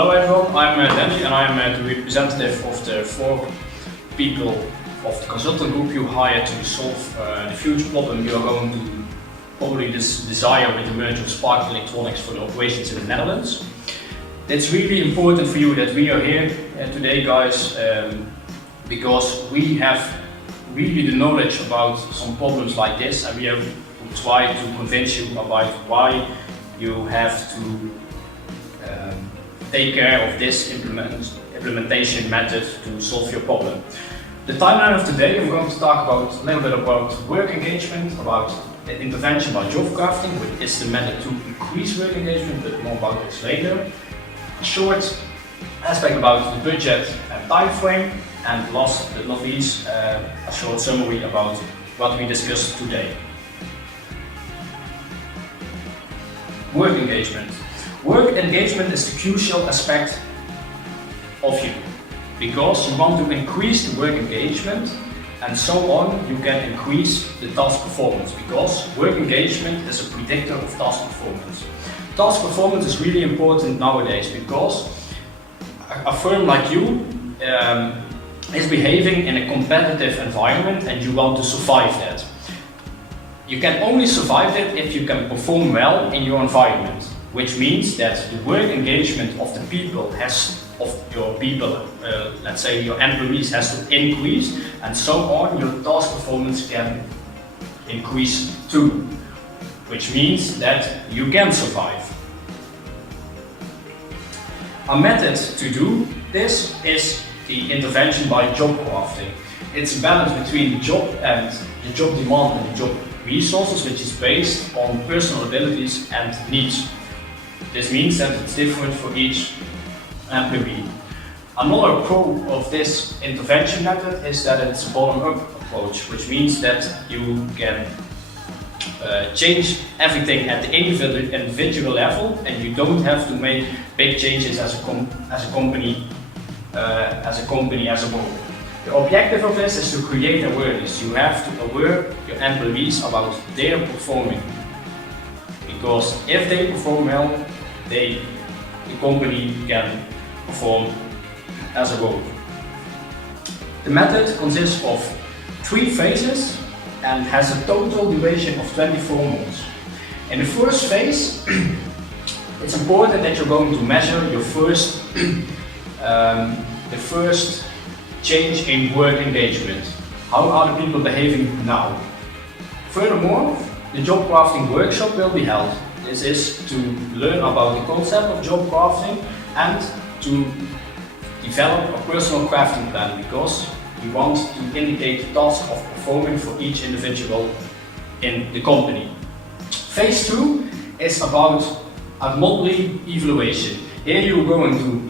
Hello everyone, I'm Danny and I'm the representative of the 4 people of the consultant group you hired to solve the future problem you are going to probably desire with the merger of Spark Electronics for the operations in the Netherlands. It's really important for you that we are here today, guys, because we have really the knowledge about some problems like this, and we have tried to convince you about why you have to take care of this implementation method to solve your problem. The timeline of today, we're going to talk about a little bit about work engagement, about the intervention by job crafting, which is the method to increase work engagement, but more about this later. A short aspect about the budget and time frame, and last but not least, a short summary about what we discussed today. Work engagement. Work engagement is the crucial aspect of you, because you want to increase the work engagement and so on you can increase the task performance, because work engagement is a predictor of task performance. Task performance is really important nowadays because a firm like you is behaving in a competitive environment and you want to survive that. You can only survive that if you can perform well in your environment, which means that the work engagement of the people let's say your employees, has to increase, and so on your task performance can increase too, which means that you can survive. A method to do this is the intervention by job crafting. It's a balance between the job and the job demand and the job resources, which is based on personal abilities and needs. This means that it's different for each employee. Another pro of this intervention method is that it's a bottom-up approach, which means that you can change everything at the individual level, and you don't have to make big changes as a company as a whole. The objective of this is to create awareness. You have to aware your employees about their performing, because if they perform well, the company can perform as a whole. The method consists of 3 phases and has a total duration of 24 months. In the first phase, it's important that you're going to measure your the first change in work engagement. How are the people behaving now? Furthermore, the job crafting workshop will be held. This is to learn about the concept of job crafting and to develop a personal crafting plan, because we want to indicate the task of performing for each individual in the company. Phase 2 is about a monthly evaluation. Here you're going to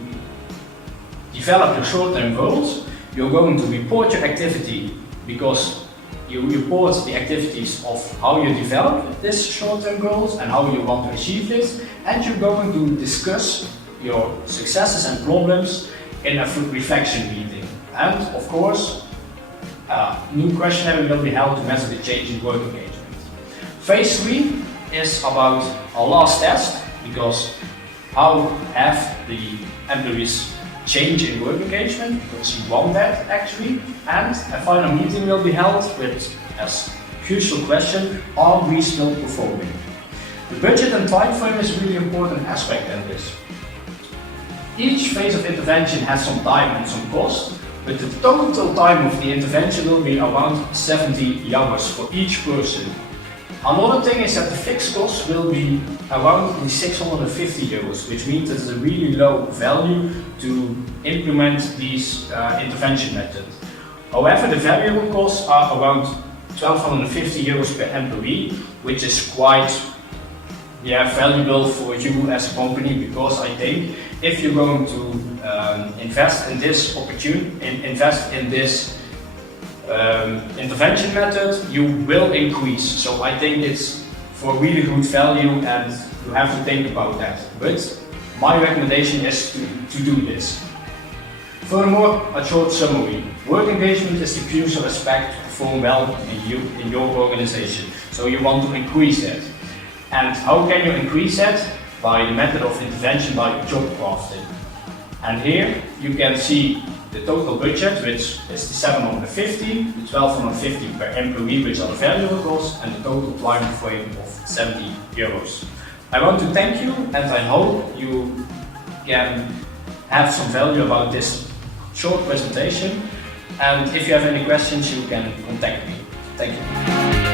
develop your short-term goals. You're going to report your activity, because you report the activities of how you develop these short-term goals and how you want to achieve this, and you're going to discuss your successes and problems in a reflection meeting. And of course, a new questionnaire will be held to measure the change in work engagement. Phase 3 is about our last test, because how have the employees change in work engagement, because you want that actually, and a final meeting will be held with as crucial question, are we still performing? The budget and time frame is a really important aspect in this. Each phase of intervention has some time and some cost, but the total time of the intervention will be around 70 hours for each person. Another thing is that the fixed cost will be around 650 euros, which means that it's a really low value to implement these intervention methods. However, the variable costs are around 1250 euros per employee, which is quite valuable for you as a company, because I think if you're going to invest in this intervention method, you will increase. So I think it's for really good value and you have to think about that. But my recommendation is to do this. Furthermore, a short summary. Work engagement is the crucial aspect to perform well in your organization. So you want to increase that. And how can you increase that? By the method of intervention by job crafting. And here you can see the total budget, which is the 750, the 1250 per employee, which are the variable costs, and the total time frame of 70 euros. I want to thank you, and I hope you can have some value about this short presentation. And if you have any questions, you can contact me. Thank you.